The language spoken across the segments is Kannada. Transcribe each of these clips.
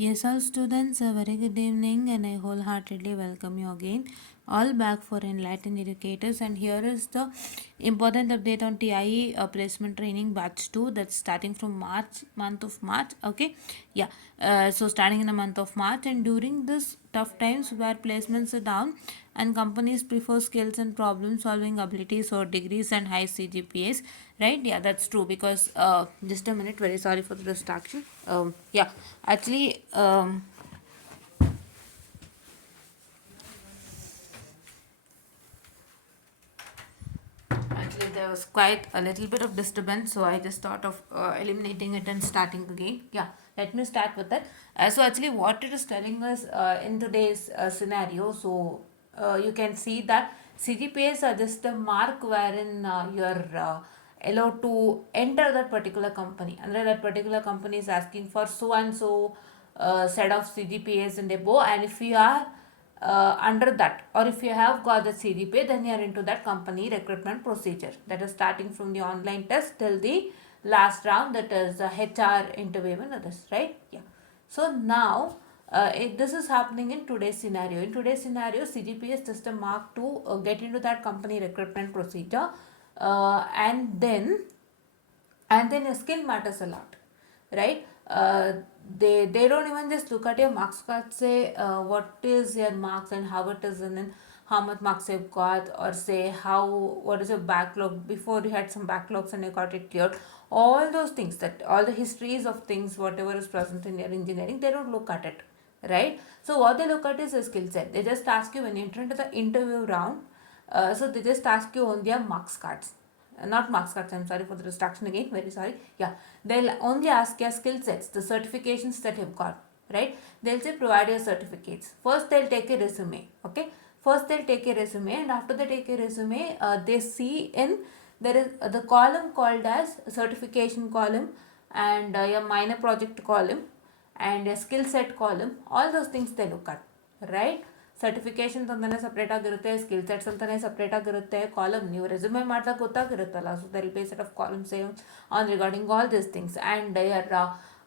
Yes, all students, a very good evening, and I wholeheartedly welcome you again, all back for Enlightened Educators. And here is the important update on TIE placement training batch 2 that's starting from month of March. Okay, yeah, so starting in the month of March, and during this tough times where placements are down and companies prefer skills and problem solving abilities or degrees and high CGPAs, right? Yeah, that's true because just a minute, very sorry for the distraction. Yeah, actually, actually, there was quite a little bit of disturbance, so I just thought of eliminating it and starting again. Yeah, let me start with that. So, actually, what it is telling us in today's scenario, so you can see that CGPAs are just a mark wherein you're allowed to enter that particular company. And that particular company is asking for so and so set of CGPAs and above, and if you are under that, or if you have got the CGPA, then you are into that company recruitment procedure, that is starting from the online test till the last round, that is the HR interview and others, right? Yeah. So now this is happening in today's scenario. In today's scenario, CGPA is just a mark to get into that company recruitment procedure, and then your skill matters a lot, right? They don't even just look at your marks card, say what is your marks and how it is, and then how much marks you've got, or say how, what is your backlog, before you had some backlogs and you got it cleared. All those things, that all the histories of things whatever is present in your engineering, they don't look at it, right? So what they look at is a skill set. They just ask you when you enter into the interview round, so they just ask you on their marks cards, not marks cards, I'm sorry for the distraction again, very sorry. Yeah, they'll only ask your skill sets, the certifications that you've got, right? They'll say provide your certificates. First they'll take a resume, okay? First they'll take a resume, and after they take a resume, they see in, there is the column called as certification column, and your minor project column, and a skill set column. All those things they look at, right? Certifications ಅಂತಲೇ ಸಪ್ರೇಟ್ ಆಗಿರುತ್ತೆ, ಸ್ಕಿಲ್ ಸೆಟ್ಸ್ ಅಂತಲೇ ಸಪ್ರೇಟ್ ಆಗಿರುತ್ತೆ, ಕಾಲಮ್ ನೀವು ರೆಸ್ಯೂಮೆ ಮಾಡಿದಾಗ ಗೊತ್ತಾಗಿರುತ್ತಲ್ಲ. So they'll be set of columns on regarding all this things, and your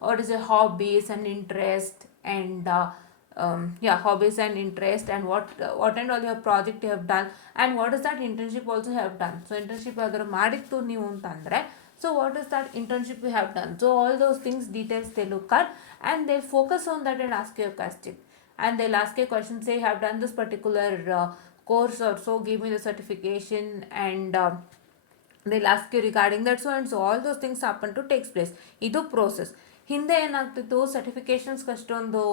what is your hobbies and interest, and hobbies and interest, and what and all your project you have done, and what is that internship also you have done. So internship ಯಾವ್ದಾದ್ರು ಮಾಡಿತ್ತು ನೀವು ಅಂತಂದರೆ, so what is that internship you have done. So all those things, details they look at, and they focus on that and ask you a question. And they'll ask a question, say you have done this particular course or so, give me the certification, and they'll ask you regarding that, so and so. All those things happen to takes place. ಇದು ಪ್ರೋಸೆಸ್. ಹಿಂದೆ ಏನಾಗ್ತಿತ್ತು, ಸರ್ಟಿಫಿಕೇಷನ್ಸ್ಗೆ ಅಷ್ಟೊಂದು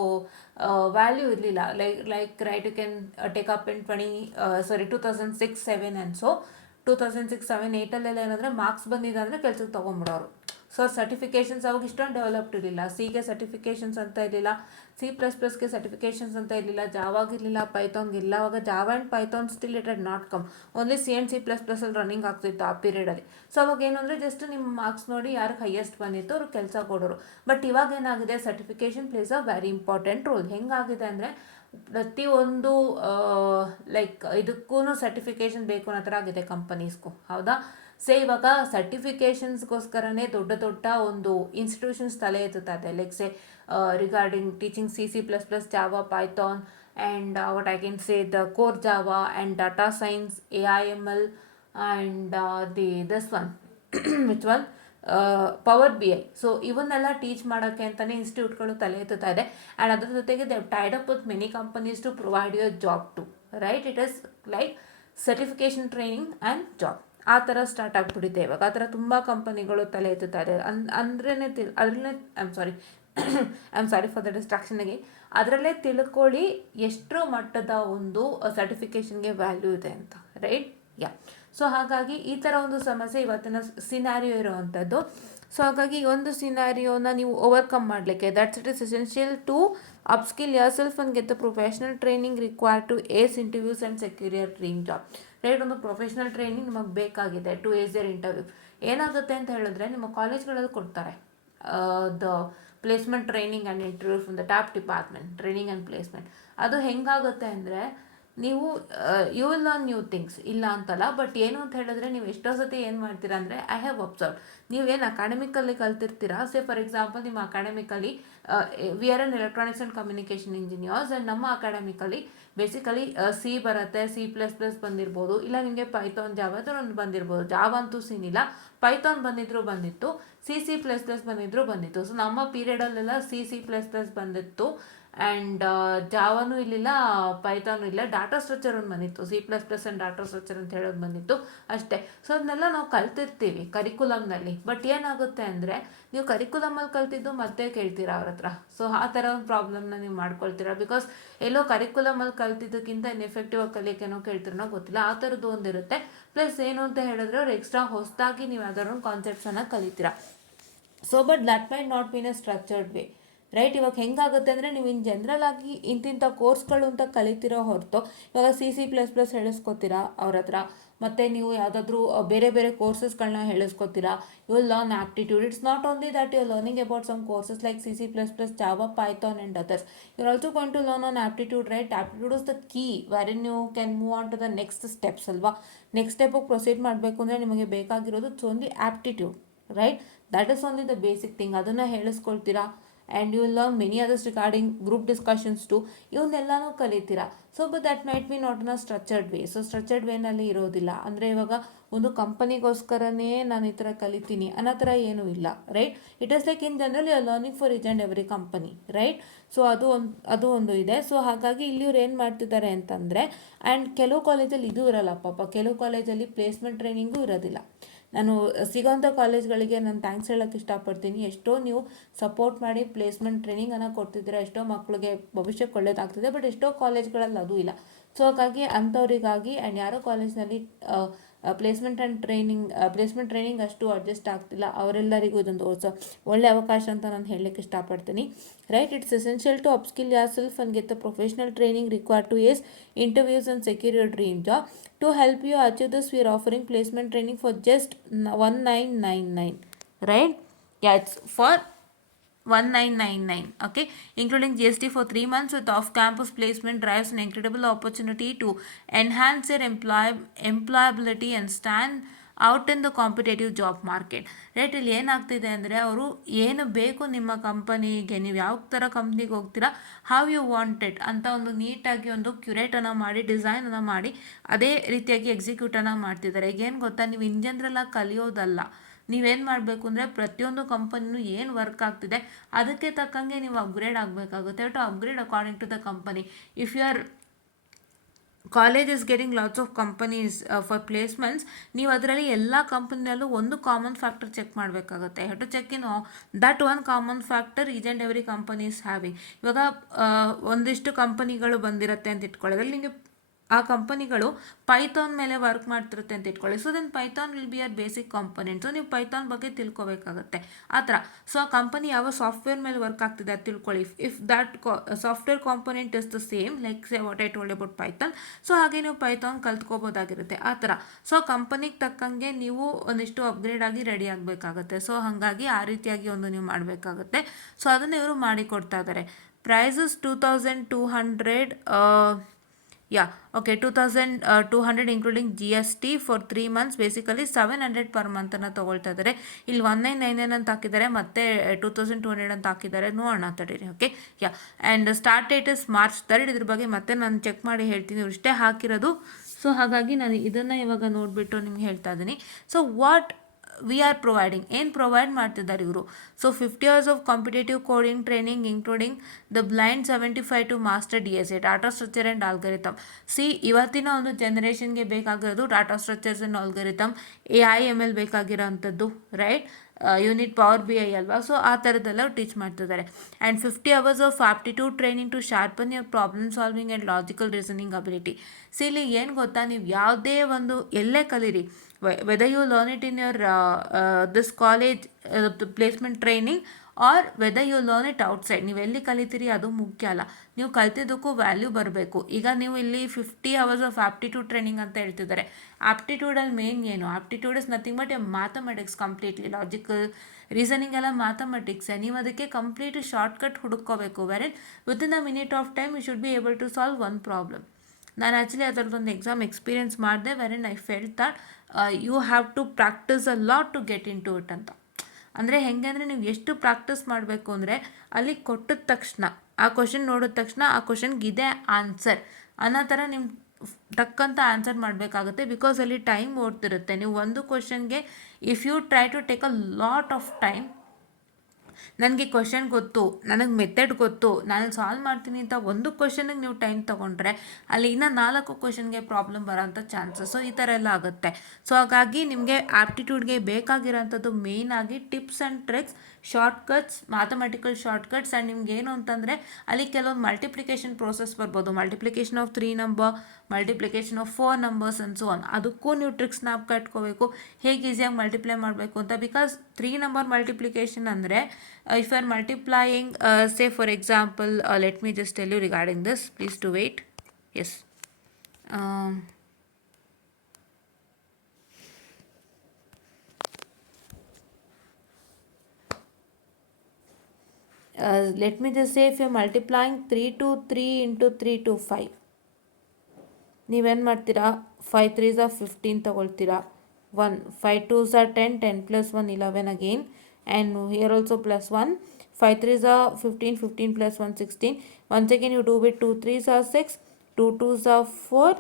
ವ್ಯಾಲ್ಯೂ ಇರಲಿಲ್ಲ. Like right, you can take up in 2006-7 and so 2006-7-8 ಏನಂದರೆ ಮಾರ್ಕ್ಸ್ ಬಂದಿದೆ ಅಂದರೆ ಕೆಲ್ಸಕ್ಕೆ ತೊಗೊಂಬಿಡೋರು. ಸೊ ಸರ್ಟಿಫಿಕೇಷನ್ಸ್ ಅವಾಗ ಇಷ್ಟೊಂದು ಡೆವಲಪ್ಡ್ ಇರಲಿಲ್ಲ. ಸಿಗೆ ಸರ್ಟಿಫಿಕೇಷನ್ಸ್ ಅಂತ ಇರಲಿಲ್ಲ, C++ಗೆ ಸರ್ಟಿಫಿಕೇಷನ್ಸ್ ಅಂತ ಇರಲಿಲ್ಲ, ಜಾವಾಗಿರಲಿಲ್ಲ, ಪೈಥಾನ್ಗೆ ಇಲ್ಲ. ಅವಾಗ Java and Python still it had not come, only C++ ಅಲ್ಲಿ ರನ್ನಿಂಗ್ ಆಗ್ತಿತ್ತು ಆ ಪೀರಿಯಡಲ್ಲಿ. ಸೊ ಅವಾಗ ಏನು ಅಂದರೆ ಜಸ್ಟ್ ನಿಮ್ಮ ಮಾರ್ಕ್ಸ್ ನೋಡಿ ಯಾರಿಗೆ ಹೈಯೆಸ್ಟ್ ಬಂದಿತ್ತು ಅವ್ರಿಗೆ ಕೆಲಸ ಕೊಡೋರು. ಬಟ್ ಇವಾಗ ಏನಾಗಿದೆ, certification plays a very important role. ಹೆಂಗಾಗಿದೆ ಅಂದರೆ ಪ್ರತಿಯೊಂದು ಲೈಕ್ ಇದಕ್ಕೂ ಸರ್ಟಿಫಿಕೇಷನ್ ಬೇಕು ಅನ್ನೋ ಥರ ಆಗಿದೆ ಕಂಪನೀಸ್ಗೂ, ಹೌದಾ? ಸೇ ಇವಾಗ ಸರ್ಟಿಫಿಕೇಷನ್ಸ್ಗೋಸ್ಕರನೇ ದೊಡ್ಡ ದೊಡ್ಡ ಒಂದು ಇನ್ಸ್ಟಿಟ್ಯೂಷನ್ಸ್ ತಲೆ ಎತ್ತುತ್ತಾ ಇದೆ. Like say regarding teaching C++, Java, Python, and what I can say the core Java and data science, AIML, and this one which one power BI. So ಇವನ್ನೆಲ್ಲ ಟೀಚ್ ಮಾಡೋಕ್ಕೆ ಅಂತಲೇ ಇನ್ಸ್ಟಿಟ್ಯೂಟ್ಗಳು ತಲೆ ಎತ್ತುತ್ತಾ ಇದೆ. ಆ್ಯಂಡ್ ಅದ್ರ ಜೊತೆಗೆ they tied up with many companies to provide your job too, right? It is like certification training and job, ಆ ಥರ ಸ್ಟಾರ್ಟ್ ಆಗಿಬಿಟ್ಟಿದೆ ಇವಾಗ. ಆ ಥರ ತುಂಬ ಕಂಪನಿಗಳು ತಲೆ ಎತ್ತುತ್ತಾರೆ. ಅದರಲ್ಲೇ I am sorry for the ಡಿಸ್ಟ್ರಾಕ್ಷನ್ಗೆ. ಅದರಲ್ಲೇ ತಿಳ್ಕೊಳ್ಳಿ ಎಷ್ಟರ ಮಟ್ಟದ ಒಂದು ಸರ್ಟಿಫಿಕೇಷನ್ಗೆ ವ್ಯಾಲ್ಯೂ ಇದೆ ಅಂತ, ರೈಟ್? ಯಾ. ಸೊ ಹಾಗಾಗಿ ಈ ಥರ ಒಂದು ಸಮಸ್ಯೆ ಇವತ್ತಿನ ಸಿನಾರಿಯೋ ಇರುವಂಥದ್ದು. ಸೊ ಹಾಗಾಗಿ ಒಂದು ಸಿನಾರಿಯೋನ ನೀವು ಓವರ್ಕಮ್ ಮಾಡಲಿಕ್ಕೆ, that's it is essential to upskill your self and get the professional training required to ace interviews and secure your dream job, right? ಒಂದು ಪ್ರೊಫೆಷ್ನಲ್ ಟ್ರೈನಿಂಗ್ ನಿಮಗೆ ಬೇಕಾಗಿದೆ ಟು ಏಸ್ ಯರ್ ಇಂಟರ್ವ್ಯೂ. ಏನಾಗುತ್ತೆ ಅಂತ ಹೇಳಿದ್ರೆ, ನಿಮ್ಮ ಕಾಲೇಜ್ಗಳಲ್ಲಿ ಕೊಡ್ತಾರೆ the placement training and interview from the top department, training and placement. ಅದು ಹೆಂಗಾಗುತ್ತೆ ಅಂದರೆ, ನೀವು you will learn new things, ಇಲ್ಲ ಅಂತಲ್ಲ. ಬಟ್ ಏನು ಅಂತ ಹೇಳಿದ್ರೆ, ನೀವು ಎಷ್ಟೋ ಸತಿ ಏನು ಮಾಡ್ತೀರಾ ಅಂದರೆ, ಐ ಹ್ಯಾವ್ ಅಬ್ಸರ್ವ್, ನೀವೇನು ಅಕಾಡೆಮಿಕಲ್ಲಿ ಕಲ್ತಿರ್ತೀರಾ. ಸೇ ಫಾರ್ ಎಕ್ಸಾಂಪಲ್, ನಿಮ್ಮ academically we are an electronics and communication engineers and ನಮ್ಮ ಅಕಾಡೆಮಿಕಲ್ಲಿ ಬೇಸಿಕಲಿ ಸಿ ಬರುತ್ತೆ, C++ ಬಂದಿರ್ಬೋದು, ಇಲ್ಲ ನಿಮಗೆ ಪೈಥಾನ್ ಜಾವಾ ಒಂದು ಬಂದಿರ್ಬೋದು. ಜಾವಾ ಅಂತೂ ಸೀನಿಲ್ಲ, ಪೈಥಾನ್ ಬಂದಿತ್ತು, C++ ಬಂದಿತ್ತು. ಸೊ ನಮ್ಮ ಪೀರಿಯಡಲ್ಲೆಲ್ಲ C++ ಬಂದಿತ್ತು ಆ್ಯಂಡ್ ಜಾವಾನೂ ಇರಲಿಲ್ಲ, ಪೈಥಾನು ಇಲ್ಲ. ಡಾಟಾ ಸ್ಟ್ರಕ್ಚರ್ ಒಂದು ಬಂದಿತ್ತು, C++ ಆ್ಯಂಡ್ ಡಾಟಾ ಸ್ಟ್ರಕ್ಚರ್ ಅಂತ ಹೇಳೋದು ಬಂದಿತ್ತು ಅಷ್ಟೇ. ಸೊ ಅದನ್ನೆಲ್ಲ ನಾವು ಕಲ್ತಿರ್ತೀವಿ ಕರಿಕ್ಯುಲಮ್ನಲ್ಲಿ. ಬಟ್ ಏನಾಗುತ್ತೆ ಅಂದರೆ ನೀವು ಕರಿಕ್ಯುಲಮಲ್ಲಿ ಕಲ್ತಿದ್ದು ಮತ್ತೆ ಕೇಳ್ತೀರಾ ಅವ್ರ ಹತ್ರ. ಸೊ ಆ ಥರ ಒಂದು ಪ್ರಾಬ್ಲಮ್ನ ನೀವು ಮಾಡ್ಕೊಳ್ತೀರಾ. ಬಿಕಾಸ್ ಎಲ್ಲೋ ಕರಿಕ್ಯುಲಮಲ್ಲಿ ಕಲ್ತಿದ್ದಕ್ಕಿಂತ ಎಫೆಕ್ಟಿವ್ ಆಗಿ ಕಲಿಯೋಕ್ಕೇನೋ ಕೇಳ್ತಿರೋ ಗೊತ್ತಿಲ್ಲ, ಆ ಥರದ್ದು ಒಂದಿರುತ್ತೆ. ಪ್ಲಸ್ ಏನು ಅಂತ ಹೇಳಿದ್ರೆ ಅವ್ರು ಎಕ್ಸ್ಟ್ರಾ ಹೊಸದಾಗಿ ನೀವು ಯಾವ್ದಾದ್ರು ಒಂದು ಕಾನ್ಸೆಪ್ಟ್ಸನ್ನು ಕಲಿತೀರಾ. So but that might not been a structured way, right. ಇವಾಗ ಹೆಂಗಾಗುತ್ತೆ ಅಂದರೆ ನೀವು ಇನ್ ಜನರಲ್ ಆಗಿ ಇಂತಿಂಥ ಕೋರ್ಸ್ಗಳು ಅಂತ ಕಲಿತಿರೋ ಹೊರತು ಇವಾಗ C++ ಹೇಳಿಸ್ಕೊತೀರಾ ಅವ್ರ ಹತ್ರ, ಮತ್ತು ನೀವು ಯಾವುದಾದ್ರೂ ಬೇರೆ ಬೇರೆ ಕೋರ್ಸಸ್ಗಳನ್ನ ಹೇಳಿಸ್ಕೊತೀರಾ. You will learn aptitude. It's not only that you are learning about some courses like C++, Java, Python and others. You are also going to learn on aptitude, right. Aptitude is the key wherein you can move on to the next steps ಅಲ್ವಾ. ನೆಕ್ಸ್ಟ್ ಸ್ಟೆಪಿಗೆ ಪ್ರೊಸೀಡ್ ಮಾಡಬೇಕು ಅಂದರೆ ನಿಮಗೆ ಬೇಕಾಗಿರೋದು it's only aptitude, right. That is only the basic thing. ಅದನ್ನು ಹೇಳಿಸ್ಕೊಳ್ತೀರಾ. And you will learn many others regarding group discussions too, ಇವನ್ನೆಲ್ಲನೂ ಕಲಿತೀರಾ. So but that might be not in a structured way. So structured ವೇನಲ್ಲಿ ಇರೋದಿಲ್ಲ. ಅಂದರೆ ಇವಾಗ ಒಂದು ಕಂಪನಿಗೋಸ್ಕರನೇ ನಾನು ಈ ಥರ ಕಲಿತೀನಿ ಅನ್ನೋ ಥರ ಏನೂ ಇಲ್ಲ, right. It is like in general you are learning for each and every company, right. So ಅದು ಒಂದು ಇದೆ. ಸೊ ಹಾಗಾಗಿ ಇಲ್ಲಿ ಇವ್ರು ಏನು ಮಾಡ್ತಿದ್ದಾರೆ ಅಂತಂದರೆ, ಆ್ಯಂಡ್ ಕೆಲವು ಕಾಲೇಜಲ್ಲಿ ಇದು ಇರಲ್ಲ ಪಾಪ, ಕೆಲವು ಕಾಲೇಜಲ್ಲಿ ಪ್ಲೇಸ್ಮೆಂಟ್ ಟ್ರೈನಿಂಗೂ ಇರೋದಿಲ್ಲ. ನಾನು ಸಿಗೋಂಥ ಕಾಲೇಜ್ಗಳಿಗೆ ನಾನು ಥ್ಯಾಂಕ್ಸ್ ಹೇಳೋಕ್ಕೆ ಇಷ್ಟಪಡ್ತೀನಿ. ಎಷ್ಟೋ ನೀವು ಸಪೋರ್ಟ್ ಮಾಡಿ ಪ್ಲೇಸ್ಮೆಂಟ್ ಟ್ರೈನಿಂಗನ್ನು ಕೊಡ್ತಿದ್ದೀರಾ, ಎಷ್ಟೋ ಮಕ್ಕಳಿಗೆ ಭವಿಷ್ಯಕ್ಕೆ ಒಳ್ಳೇದಾಗ್ತಿದೆ. ಬಟ್ ಎಷ್ಟೋ ಕಾಲೇಜ್ಗಳಲ್ಲಿ ಅದು ಇಲ್ಲ. ಸೊ ಹಾಗಾಗಿ ಅಂಥವ್ರಿಗಾಗಿ ಆ್ಯಂಡ್ ಯಾರೋ ಕಾಲೇಜ್ನಲ್ಲಿ ಪ್ಲೇಸ್ಮೆಂಟ್ ಟ್ರೈನಿಂಗ್ ಅಷ್ಟು ಅಡ್ಜಸ್ಟ್ ಆಗ್ತಿಲ್ಲ, ಅವರೆಲ್ಲರಿಗೂ ಇದೊಂದು ಒಳ್ಳೆ ಅವಕಾಶ ಅಂತ ನಾನು ಹೇಳಲಿಕ್ಕೆ ಇಷ್ಟಪಡ್ತೀನಿ, right. It's essential to upskill your self and get the professional training required to ace interviews and secure your dream job. To help you achieve this, we are offering placement training for just 1999, right? Yeah, it's for 1999, okay, including GST for 3 months with off-campus placement drives an incredible opportunity to enhance your employability and stand out in the competitive job market, right. ಇಲ್ಲಿ ಏನಾಗ್ತಿದೆ ಅಂದರೆ ಅವರು ಏನು ಬೇಕು ನಿಮ್ಮ ಕಂಪನಿಗೆ, ನೀವು ಯಾವ ಥರ ಕಂಪ್ನಿಗೆ ಹೋಗ್ತೀರಾ, ಹೌ ಯು ವಾಂಟೆಡ್ ಅಂತ ಒಂದು ನೀಟಾಗಿ ಒಂದು ಕ್ಯುರೇಟನ್ನು ಮಾಡಿ, ಡಿಸೈನನ್ನು ಮಾಡಿ, ಅದೇ ರೀತಿಯಾಗಿ ಎಕ್ಸಿಕ್ಯೂಟನ್ನು ಮಾಡ್ತಿದ್ದಾರೆ. ಈಗೇನು ಗೊತ್ತಾ, ನೀವು ಇನ್ ಜನರಲ್ಲಾಗಿ ಕಲಿಯೋದಲ್ಲ, ನೀವೇನು ಮಾಡಬೇಕು ಅಂದರೆ ಪ್ರತಿಯೊಂದು ಕಂಪನಿನೂ ಏನು ವರ್ಕ್ ಆಗ್ತಿದೆ ಅದಕ್ಕೆ ತಕ್ಕಂಗೆ ನೀವು ಅಪ್ಗ್ರೇಡ್ ಆಗಬೇಕಾಗುತ್ತೆ. To upgrade according to the company. If you are college is getting lots of companies for placements, ನೀವು ಅದರಲ್ಲಿ ಎಲ್ಲ ಕಂಪನಿಯಲ್ಲೂ ಒಂದು ಕಾಮನ್ ಫ್ಯಾಕ್ಟರ್ ಚೆಕ್ ಮಾಡಬೇಕಾಗುತ್ತೆ. Have to check in that one common factor each and every company is having. ಇವಾಗ ಒಂದಿಷ್ಟು ಕಂಪನಿಗಳು ಬಂದಿರುತ್ತೆ ಅಂತ ಇಟ್ಕೊಳ್ಳಿ, ಅದರಲ್ಲಿ ನಿಮಗೆ ಆ ಕಂಪನಿಗಳು ಪೈಥಾನ್ ಮೇಲೆ ವರ್ಕ್ ಮಾಡ್ತಿರುತ್ತೆ ಅಂತ ಇಟ್ಕೊಳ್ಳಿ. So then Python will be our basic component. So ನೀವು ಪೈಥಾನ್ ಬಗ್ಗೆ ತಿಳ್ಕೊಬೇಕಾಗುತ್ತೆ ಆ ಥರ. ಸೊ ಆ ಕಂಪನಿ ಯಾವ ಸಾಫ್ಟ್ವೇರ್ ಮೇಲೆ ವರ್ಕ್ ಆಗ್ತಿದೆ ಅದು ತಿಳ್ಕೊಳ್ಳಿ. If that software component is the same like say what I told about Python, so ಹಾಗೆ ನೀವು ಪೈಥಾನ್ ಕಲ್ತ್ಕೋಬೋದಾಗಿರುತ್ತೆ ಆ ಥರ. ಸೊ ಕಂಪನಿಗೆ ತಕ್ಕಂಗೆ ನೀವು ಒಂದಿಷ್ಟು ಅಪ್ಗ್ರೇಡ್ ಆಗಿ ರೆಡಿ ಆಗಬೇಕಾಗುತ್ತೆ. ಸೊ ಹಾಗಾಗಿ ಆ ರೀತಿಯಾಗಿ ಒಂದು ನೀವು ಮಾಡಬೇಕಾಗುತ್ತೆ. ಸೊ ಅದನ್ನು ಇವರು ಮಾಡಿಕೊಡ್ತಾ ಇದ್ದಾರೆ. Prices 2200, okay, 2200 including GST for 3 months, basically 700 per month ಅನ್ನು ತಗೊಳ್ತಾ ಇದ್ದಾರೆ. ಇಲ್ಲಿ 1999 ಅಂತ ಹಾಕಿದ್ದಾರೆ, ಮತ್ತೆ 2200 ಅಂತ ಹಾಕಿದ್ದಾರೆ. ನೋಡೋಣ ತಡೀರಿ. Okay, and start date is March 3rd. ಇದ್ರ ಬಗ್ಗೆ ಮತ್ತೆ ನಾನು ಚೆಕ್ ಮಾಡಿ ಹೇಳ್ತೀನಿ, ಇವರು ಇಷ್ಟೇ ಹಾಕಿರೋದು. ಸೊ ಹಾಗಾಗಿ ನಾನು ಇದನ್ನು ಇವಾಗ ನೋಡಿಬಿಟ್ಟು ನಿಮ್ಗೆ ಹೇಳ್ತಾ ಇದ್ದೀನಿ. So what we are providing, ಏನು ಪ್ರೊವೈಡ್ ಮಾಡ್ತಿದ್ದಾರೆ ಇವರು. So 50 hours of competitive coding training including the blind 75 to master DSA, data structure and algorithm. ಇವತ್ತಿನ ಒಂದು ಜನ್ರೇಷನ್ಗೆ ಬೇಕಾಗಿರೋದು data structures and algorithm, AI/ML ಬೇಕಾಗಿರೋವಂಥದ್ದು, ರೈಟ್. ಯೂನಿಟ್ ಪವರ್ BI ಅಲ್ವಾ. ಸೊ ಆ ಥರದ್ದೆಲ್ಲ ಟೀಚ್ ಮಾಡ್ತಿದ್ದಾರೆ. And 50 hours of aptitude training to sharpen your problem solving and logical reasoning ability. So ಇಲ್ಲಿ ಏನು ಗೊತ್ತಾ, ನೀವು ಯಾವುದೇ ಒಂದು ಎಲ್ಲೇ ಕಲೀರಿ, whether you learn it in your this college placement training or whether you learn it outside, ನೀವು ಎಲ್ಲಿ ಕಲಿತೀರಿ ಅದು ಮುಖ್ಯ ಅಲ್ಲ, ನೀವು ಕಲ್ತಿದ್ದಕ್ಕೂ ವ್ಯಾಲ್ಯೂ ಬರಬೇಕು. ಈಗ ನೀವು ಇಲ್ಲಿ 50 hours ಆಫ್ ಆಪ್ಟಿಟ್ಯೂಡ್ ಟ್ರೈನಿಂಗ್ ಅಂತ ಹೇಳ್ತಿದ್ದಾರೆ. ಆಪ್ಟಿಟ್ಯೂಡಲ್ಲಿ ಮೇನ್ ಏನು, aptitude is nothing but a mathematics completely. Logical reasoning ಎಲ್ಲ ಮ್ಯಾಥಮೆಟಿಕ್ಸ್. ನೀವು ಅದಕ್ಕೆ ಕಂಪ್ಲೀಟ್ ಶಾರ್ಟ್ಕಟ್ ಹುಡುಕೋಬೇಕು. Where within a minute of time you should be able to solve one problem. ನಾನು ಆ್ಯಕ್ಚುಲಿ ಅದರದ್ದೊಂದು ಎಕ್ಸಾಮ್ ಎಕ್ಸ್ಪೀರಿಯನ್ಸ್ ಮಾಡಿದೆ, where I felt that you have to practice a lot to get into it ಅಂತ. ಅಂದರೆ ಹೆಂಗೆ ಅಂದರೆ ನೀವು ಎಷ್ಟು ಪ್ರಾಕ್ಟೀಸ್ ಮಾಡಬೇಕು ಅಂದರೆ ಅಲ್ಲಿ ಕೊಟ್ಟಿದ ತಕ್ಷಣ ಆ ಕ್ವಶನ್ ನೋಡಿದ ತಕ್ಷಣ ಆ ಕ್ವಶನ್ಗೆ ಇದೆ ಆನ್ಸರ್ ಅನ್ನೋ ಥರ ನಿಮ್ಮ ತಕ್ಕಂತ ಆನ್ಸರ್ ಮಾಡಬೇಕಾಗುತ್ತೆ. ಬಿಕಾಸ್ ಅಲ್ಲಿ ಟೈಮ್ ಓಡ್ತಿರುತ್ತೆ. ನೀವು ಒಂದು ಕ್ವಶನ್ಗೆ if you try to take a lot of time, ನನಗೆ ಕ್ವಶನ್ ಗೊತ್ತು, ನನಗೆ ಮೆಥಡ್ ಗೊತ್ತು, ನಾನು ಸಾಲ್ವ್ ಮಾಡ್ತೀನಿ ಅಂತ ಒಂದು ಕ್ವಶನಿಗೆ ನೀವು ಟೈಮ್ ತೊಗೊಂಡ್ರೆ ಅಲ್ಲಿ ಇನ್ನೂ 4 ಕ್ವಶನ್ಗೆ ಪ್ರಾಬ್ಲಮ್ ಬರೋಂಥ ಚಾನ್ಸಸ್ಸು ಈ ಥರ ಎಲ್ಲ ಆಗುತ್ತೆ. ಸೊ ಹಾಗಾಗಿ ನಿಮಗೆ ಆ್ಯಪ್ಟಿಟ್ಯೂಡ್ಗೆ ಬೇಕಾಗಿರೋಂಥದ್ದು ಮೇಯ್ನಾಗಿ tips and tricks, shortcuts, mathematical shortcuts. And ನಿಮ್ಗೆ ಏನು ಅಂತಂದರೆ ಅಲ್ಲಿ ಕೆಲವೊಂದು ಮಲ್ಟಿಪ್ಲಿಕೇಶನ್ ಪ್ರೋಸೆಸ್ ಬರ್ಬೋದು. Multiplication of 3 number, multiplication of 4 numbers and so on. ಅದಕ್ಕೂ ನೀವು ಟ್ರಿಕ್ಸ್ನ ಕಟ್ಕೋಬೇಕು, ಹೇಗೆ ಈಸಿಯಾಗಿ ಮಲ್ಟಿಪ್ಲೈ ಮಾಡಬೇಕು ಅಂತ. ಬಿಕಾಸ್ 3 ನಂಬರ್ ಮಲ್ಟಿಪ್ಲಿಕೇಶನ್ ಅಂದರೆ if you are multiplying, say for example, let me just tell you regarding this, please to wait. Yes, um, let me just say, if you are multiplying 3 to 3 into 3 to 5, ನೀವೇನು ಮಾಡ್ತೀರಾ, 5 3s are 15 ತಗೊಳ್ತೀರಾ, 1 5 2s are 10, 10 plus 1 11 again, and here also plus 1, 5 3s are 15, 15 plus 1 16. Once again you do with 2 3s are 6, 2 2s are 4,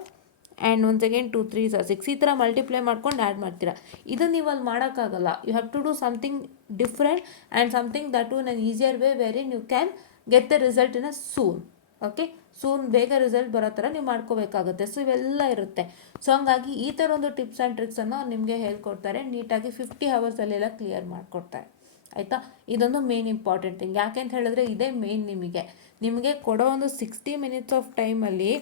and once again 2 3s are 6. ಈ ಥರ ಮಲ್ಟಿಪ್ಲೈ ಮಾಡ್ಕೊಂಡು ಆ್ಯಡ್ ಮಾಡ್ತೀರಾ. ಇದನ್ನು ನೀವು ಅಲ್ಲಿ ಮಾಡೋಕ್ಕಾಗಲ್ಲ. You have to do something different and something that in an easier way wherein you can get the result in a soon. Okay, soon ಬೇಗ ರಿಸಲ್ಟ್ ಬರೋ ಥರ ನೀವು ಮಾಡ್ಕೋಬೇಕಾಗುತ್ತೆ. ಸೊ ಇವೆಲ್ಲ ಇರುತ್ತೆ. ಸೊ ಹಂಗಾಗಿ ಈ ಥರ ಒಂದು ಟಿಪ್ಸ್ ಆ್ಯಂಡ್ ಟ್ರಿಕ್ಸನ್ನು ನಿಮಗೆ ಹೇಳ್ಕೊಡ್ತಾರೆ. ನೀಟಾಗಿ 50 ಅವರ್ಸಲ್ಲೆಲ್ಲ ಕ್ಲಿಯರ್ ಮಾಡಿಕೊಡ್ತಾರೆ. ಆಯಿತಾ, ಇದೊಂದು ಮೇನ್ ಇಂಪಾರ್ಟೆಂಟ್ ಥಿಂಗ್. ಯಾಕೆ ಅಂತ ಹೇಳಿದ್ರೆ ಇದೇ ಮೇನ್ ನಿಮಗೆ ಕೊಡೋ ಒಂದು 60 ಮಿನಿಟ್ಸ್ ಆಫ್ ಟೈಮಲ್ಲಿ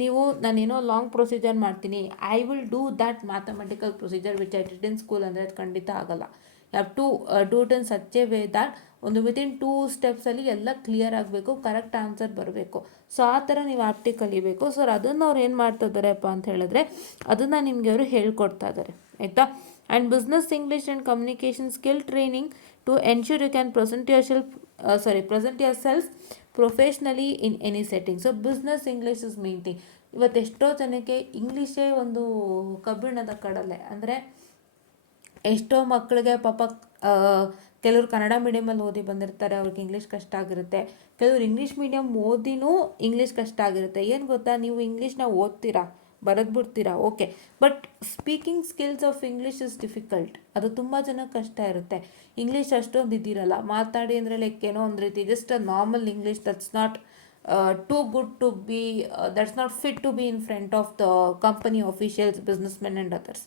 ನೀವು ನಾನೇನೋ ಲಾಂಗ್ ಪ್ರೊಸೀಜರ್ ಮಾಡ್ತೀನಿ, I will do that mathematical procedure which I did in school ಅಂದರೆ ಅದು ಖಂಡಿತ ಆಗಲ್ಲ. You have to do it in such a way that ಒಂದು ವಿತಿನ್ 2 ಸ್ಟೆಪ್ಸಲ್ಲಿ ಎಲ್ಲ ಕ್ಲಿಯರ್ ಆಗಬೇಕು, ಕರೆಕ್ಟ್ ಆನ್ಸರ್ ಬರಬೇಕು. ಸೊ ಆ ಥರ ನೀವು ಆಪ್ಟಿ ಕಲಿಬೇಕು. ಸೊ ಅದನ್ನು ಅವ್ರು ಏನು ಮಾಡ್ತಾ ಇದ್ದಾರೆಪ್ಪ ಅಂತ ಹೇಳಿದ್ರೆ ಅದನ್ನು ನಿಮಗೆ ಅವರು ಹೇಳ್ಕೊಡ್ತಾ ಇದ್ದಾರೆ. ಆಯಿತಾ. And business English and communication skill training to ensure you can present your self professionally in any setting. So business English is main thing. ಇವತ್ತು ಎಷ್ಟೋ ಜನಕ್ಕೆ ಇಂಗ್ಲೀಷೇ ಒಂದು ಕಬ್ಬಿಣದ ಕಡಲೆ. ಅಂದರೆ ಎಷ್ಟೋ ಮಕ್ಕಳಿಗೆ ಪಾಪ ಕೆಲವರು ಕನ್ನಡ ಮೀಡಿಯಮಲ್ಲಿ ಓದಿ ಬಂದಿರ್ತಾರೆ, ಅವ್ರಿಗೆ ಇಂಗ್ಲೀಷ್ ಕಷ್ಟ ಆಗಿರುತ್ತೆ. ಕೆಲವರು ಇಂಗ್ಲೀಷ್ ಮೀಡಿಯಮ್ ಓದಿನೂ ಇಂಗ್ಲೀಷ್ ಕಷ್ಟ ಆಗಿರುತ್ತೆ. ಏನು ಗೊತ್ತಾ, ನೀವು ಇಂಗ್ಲೀಷ್ನ ಓದ್ತೀರಾ, ಬರೆದ್ಬಿಡ್ತೀರಾ, okay, but speaking skills of English is difficult. ಅದು ತುಂಬ ಜನಕ್ಕೆ ಕಷ್ಟ ಇರುತ್ತೆ. ಇಂಗ್ಲೀಷ್ ಅಷ್ಟೊಂದು ಇದ್ದಿರಲ್ಲ. ಮಾತಾಡಿ ಅಂದರೆ ಲೈಕ್ ಏನೋ ಒಂದು ರೀತಿ just a normal English that's not too good to be, that's not fit to be in front of the company officials, businessmen and others.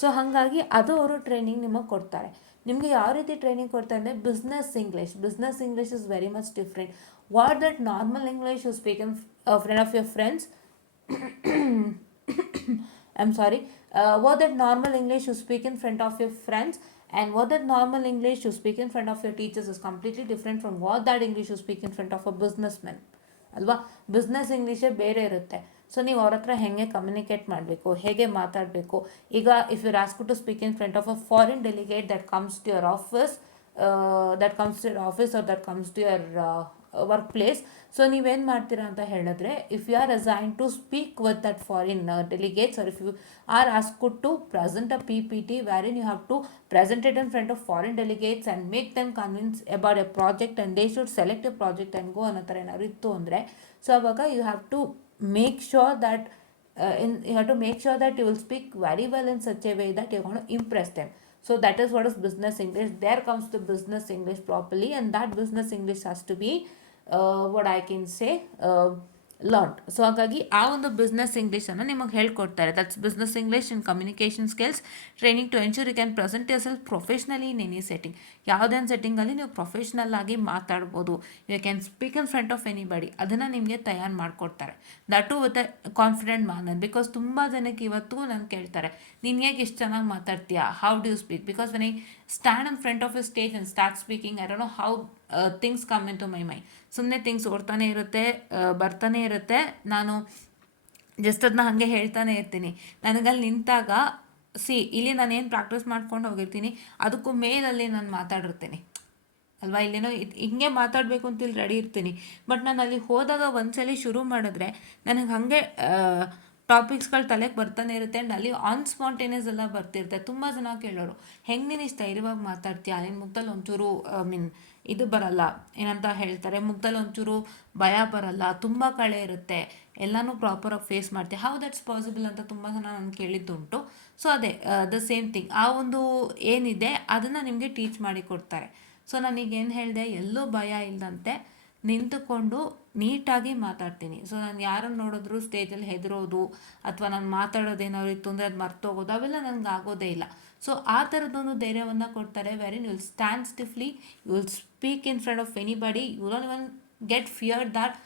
So ಹಾಗಾಗಿ ಅದು ಅವರು ಟ್ರೈನಿಂಗ್ ನಿಮಗೆ ಕೊಡ್ತಾರೆ. ನಿಮಗೆ ಯಾವ ರೀತಿ ಟ್ರೈನಿಂಗ್ ಕೊಡ್ತಾರೆ ಅಂದರೆ business English is very much different. What that normal English you speak in front of your friends, I'm sorry, what that normal English you speak in front of your friends and what that normal English you speak in front of your teachers is completely different from what that English you speak in front of a businessman. ಅಲ್ವಾ, ಬಿಸ್ನೆಸ್ ಇಂಗ್ಲೀಷೇ ಬೇರೆ ಇರುತ್ತೆ. ಸೊ ನೀವು ಅವ್ರ ಹತ್ರ ಹೇಗೆ ಕಮ್ಯುನಿಕೇಟ್ ಮಾಡಬೇಕು, ಹೇಗೆ ಮಾತಾಡಬೇಕು. ಈಗ if you ask to speak in front of a foreign delegate that comes to your office or that comes to your work place. So ನೀವೇನು ಮಾಡ್ತೀರಾ ಅಂತ ಹೇಳಿದ್ರೆ, if you are assign to speak with that foreign delegates or if you are asked to present a PPT wherein you have to present it in front of foreign delegates and make them convince about a project and they should select a project and go ಅನ್ನೋ ಥರ ಏನಾದ್ರು ಇತ್ತು ಅಂದರೆ, ಸೊ ಅವಾಗ you have to make sure that you will speak very well in such a way that you're going to impress them. So that is what is business English. There comes the business English properly, and that business English has to be what I can say learn. So ಹಾಗಾಗಿ ಆ ಒಂದು ಬಿಸ್ನೆಸ್ ಇಂಗ್ಲೀಷನ್ನು ನಿಮಗೆ ಹೇಳ್ಕೊಡ್ತಾರೆ. That's business English in communication skills training to ensure you can present your self professionally in any setting. ಯಾವುದೇ ಒಂದು ಸೆಟ್ಟಿಂಗಲ್ಲಿ ನೀವು ಪ್ರೊಫೆಷ್ನಲ್ ಆಗಿ ಮಾತಾಡ್ಬೋದು. You can speak in front of anybody. ಅದನ್ನು ನಿಮಗೆ ತಯಾರು ಮಾಡಿಕೊಡ್ತಾರೆ. That to with a confident manner. Because ತುಂಬ ಜನಕ್ಕೆ ಇವತ್ತು ನಾನು ಕೇಳ್ತಾರೆ, ನೀನು ಹೇಗೆ ಇಷ್ಟು ಚೆನ್ನಾಗಿ ಮಾತಾಡ್ತೀಯಾ, how do you speak? Because when I stand in front of a stage and start speaking, I don't know how things come into my mind. ಸುಮ್ಮನೆ ಥಿಂಗ್ಸ್ ಓಡ್ತಾನೆ ಇರುತ್ತೆ, ಬರ್ತಾನೆ ಇರುತ್ತೆ. ನಾನು ಜಸ್ಟ್ ಅದನ್ನ ಹಾಗೆ ಹೇಳ್ತಾನೆ ಇರ್ತೀನಿ. ನನಗಲ್ಲಿ ನಿಂತಾಗ ಇಲ್ಲಿ ನಾನೇನು ಪ್ರಾಕ್ಟೀಸ್ ಮಾಡ್ಕೊಂಡು ಹೋಗಿರ್ತೀನಿ ಅದಕ್ಕೂ ಮೇಲಲ್ಲಿ ನಾನು ಮಾತಾಡಿರ್ತೀನಿ ಅಲ್ವಾ. ಇಲ್ಲೇನೋ ಹಿಂಗೆ ಮಾತಾಡಬೇಕು ಅಂತ ಇಲ್ಲಿ ರೆಡಿ ಇರ್ತೀನಿ. ಬಟ್ ನಾನು ಅಲ್ಲಿ ಹೋದಾಗ ಒಂದ್ಸಲಿ ಶುರು ಮಾಡಿದ್ರೆ ನನಗೆ ಹಾಗೆ ಟಾಪಿಕ್ಸ್ಗಳು ತಲೆಗೆ ಬರ್ತಾನೆ ಇರುತ್ತೆ ಆ್ಯಂಡ್ ಅಲ್ಲಿ ಆನ್ ಸ್ಪಾಂಟೇನಿಯಸ್ ಎಲ್ಲ ಬರ್ತಿರುತ್ತೆ. ತುಂಬ ಜನ ಕೇಳೋರು, ಹೆಂಗೆ ನೀನು ಇಷ್ಟು ಧೈರ್ಯವಾಗಿ ಮಾತಾಡ್ತೀಯಾ, ನಿನ್ನ ಮುಖದಲ್ಲಿ ಒಂಚೂರು ಇದು ಬರಲ್ಲ, ಏನಂತ ಹೇಳ್ತಾರೆ, ಮುಖದಲ್ಲಿ ಒಂಚೂರು ಭಯ ಬರಲ್ಲ, ತುಂಬ ಕಳೆ ಇರುತ್ತೆ, ಎಲ್ಲನೂ ಪ್ರಾಪರಾಗಿ ಫೇಸ್ ಮಾಡ್ತೀಯ, ಹೌ ದಟ್ಸ್ ಪಾಸಿಬಲ್ ಅಂತ ತುಂಬ ಜನ ನಾನು ಕೇಳಿದ್ದುಂಟು. ಸೊ ಅದೇ ದ ಸೇಮ್ ಥಿಂಗ್, ಆ ಒಂದು ಏನಿದೆ ಅದನ್ನು ನಿಮಗೆ ಟೀಚ್ ಮಾಡಿ ಕೊಡ್ತಾರೆ. ಸೊ ನಾನೀಗೇನು ಹೇಳಿದೆ, ಎಲ್ಲೂ ಭಯ ಇಲ್ಲದಂತೆ ನಿಂತುಕೊಂಡು ನೀಟಾಗಿ ಮಾತಾಡ್ತೀನಿ. ಸೊ ನಾನು ಯಾರನ್ನು ನೋಡಿದ್ರು ಸ್ಟೇಜಲ್ಲಿ ಹೆದರೋದು ಅಥವಾ ನಾನು ಮಾತಾಡೋದೇನೋ ಇತ್ತು ಅಂದರೆ ಅದು ಮರ್ತೋಗೋದು ಅವೆಲ್ಲ ನನಗೆ ಆಗೋದೇ ಇಲ್ಲ. ಸೊ ಆ ಥರದ್ದೊಂದು ಧೈರ್ಯವನ್ನು ಕೊಡ್ತಾರೆ, wherein you will stand stiffly, you will speak in front of anybody, you don't even get fear that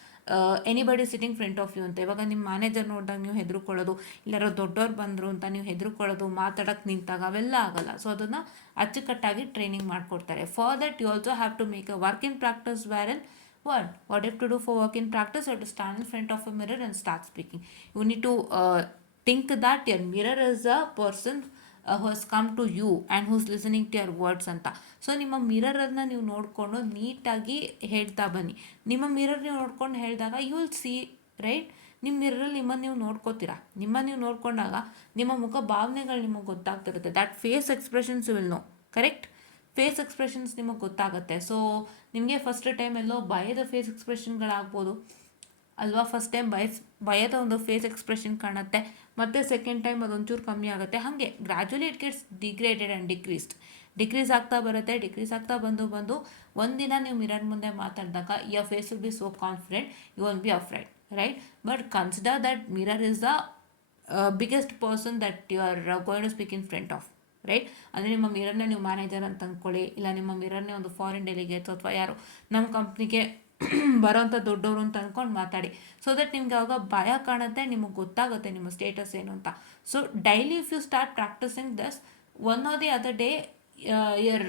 anybody sitting front of you ಅಂತ. ಇವಾಗ ನಿಮ್ಮ ಮ್ಯಾನೇಜರ್ ನೋಡಿದಾಗ ನೀವು ಹೆದರ್ಕೊಳ್ಳೋದು, ಇಲ್ಲಾರೋ ದೊಡ್ಡವ್ರು ಬಂದರು ಅಂತ ನೀವು ಹೆದರ್ಕೊಳ್ಳೋದು, ಮಾತಾಡೋಕ್ಕೆ ನಿಂತಾಗ ಅವೆಲ್ಲ ಆಗಲ್ಲ. ಸೊ ಅದನ್ನು ಅಚ್ಚುಕಟ್ಟಾಗಿ ಟ್ರೈನಿಂಗ್ ಮಾಡಿಕೊಡ್ತಾರೆ. For that you also have to make a work in practice where what you have to do for work in practice? You have to stand in front of a mirror and start speaking. You need to think that your mirror is a person who has come to you and who's listening to your words ಅಂತ. ಸೊ ನಿಮ್ಮ ಮಿರರನ್ನು ನೀವು ನೋಡಿಕೊಂಡು ನೀಟಾಗಿ ಹೇಳ್ತಾ ಬನ್ನಿ. ನಿಮ್ಮ ಮಿರರ್ ನೀವು ನೋಡ್ಕೊಂಡು ಹೇಳಿದಾಗ ಯು ವಿಲ್ ಸಿ ರೈಟ್, ನಿಮ್ಮ ಮಿರರಲ್ಲಿ ನಿಮ್ಮನ್ನು ನೀವು ನೋಡ್ಕೋತೀರಾ. ನಿಮ್ಮನ್ನು ನೀವು ನೋಡ್ಕೊಂಡಾಗ ನಿಮ್ಮ ಮುಖ ಭಾವನೆಗಳು ನಿಮಗೆ ಗೊತ್ತಾಗ್ತಿರುತ್ತೆ. That face expressions will know, correct? Face expressions ನಿಮಗೆ ಗೊತ್ತಾಗುತ್ತೆ. ಸೊ ನಿಮಗೆ ಫಸ್ಟ್ ಟೈಮ್ ಎಲ್ಲೋ ಭಯದ ಫೇಸ್ ಎಕ್ಸ್ಪ್ರೆಷನ್ಗಳಾಗ್ಬೋದು ಅಲ್ವಾ. ಫಸ್ಟ್ ಟೈಮ್ ಭಯದ ಒಂದು ಫೇಸ್ ಎಕ್ಸ್ಪ್ರೆಷನ್ ಕಾಣುತ್ತೆ, ಮತ್ತು ಸೆಕೆಂಡ್ ಟೈಮ್ ಅದೊಂಚೂರು ಕಮ್ಮಿ ಆಗುತ್ತೆ. ಹಾಗೆ gradually it gets degraded and decrease ಆಗ್ತಾ ಬರುತ್ತೆ. ಡಿಕ್ರೀಸ್ ಆಗ್ತಾ ಬಂದು ಒಂದಿನ ನೀವು ಮಿರರ್ ಮುಂದೆ ಮಾತಾಡಿದಾಗ your face will be so confident, you won't be afraid, right? But consider that mirror is the biggest person that you are going to speak in front of, right? ಅಂದರೆ ನಿಮ್ಮ ಮಿರರ್ನೇ ನೀವು ಮ್ಯಾನೇಜರ್ ಅಂತ ಅಂದ್ಕೊಳ್ಳಿ, ಇಲ್ಲ ನಿಮ್ಮ ಮಿರರ್ನೇ ಒಂದು ಫಾರಿನ್ ಡೆಲಿಗೇಟ್ಸ್ ಅಥವಾ ಯಾರು ನಮ್ಮ ಕಂಪ್ನಿಗೆ ಬರೋಂಥ ದೊಡ್ಡವರು ಅಂತ ಅಂದ್ಕೊಂಡು ಮಾತಾಡಿ. ಸೊ ದಟ್ ನಿಮ್ಗೆ ಆವಾಗ ಭಯ ಕಾಣುತ್ತೆ, ನಿಮಗೆ ಗೊತ್ತಾಗುತ್ತೆ ನಿಮ್ಮ ಸ್ಟೇಟಸ್ ಏನು ಅಂತ. So daily if you start practicing this, one or the other day your